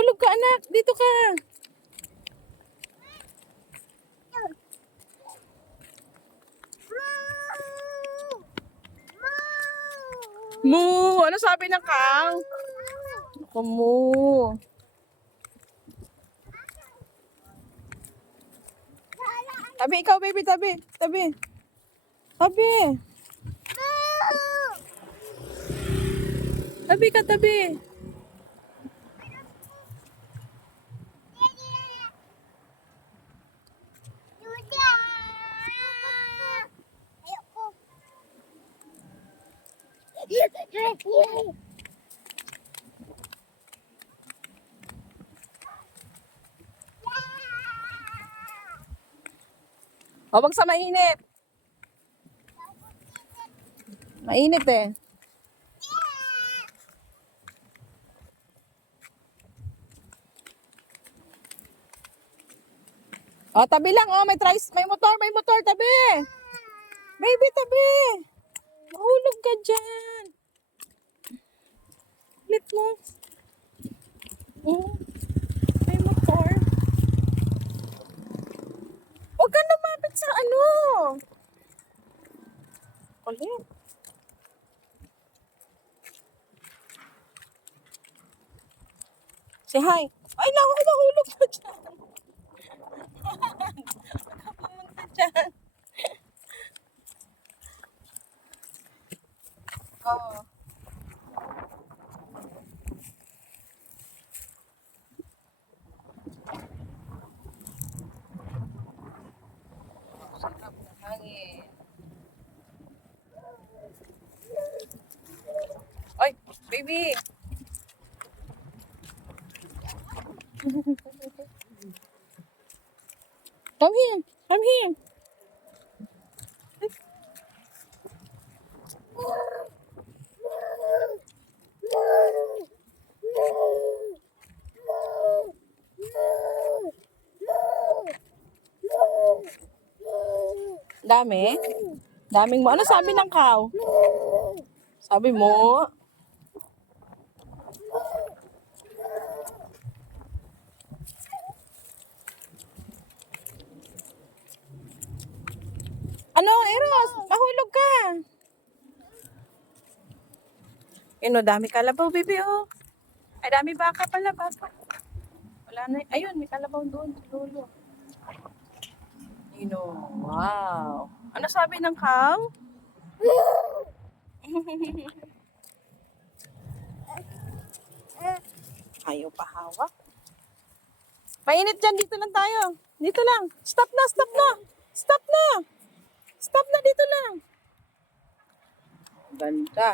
Mahulog ka, anak. Dito ka. Moo! Ano sabi ng kang? Ako, moo. Tabi, ikaw, baby. Tabi. Tabi. Tabi. Tabi ka, tabi. O, wag sa mainit. Mainit eh. O, tabi lang. O, may motor, tabi. Baby, tabi. Mahulog ka dyan. Lit mo. Oh, may motor. Huwag ka lumapit sa ano. Kulit. Say hi. Ay, naku, nahulog ka dyan. Pumunta dyan. Oh. Sarap ng hangin. Ay, baby. Come here. Come here. Dami? Daming mo. Ano sabi ng cow? Sabi mo? Ano, Eros? Mahulog ka. Dami kalabaw, baby, oh. Ay, dami baka pala, baka. Wala na. Ayun, may kalabaw doon. Dulo. Wow. Ano sabi ng cow? Ayaw pa hawak. Mainit dyan. Dito lang tayo. Dito lang. Stop na, stop na. Stop na. Stop na, dito lang. Ganda.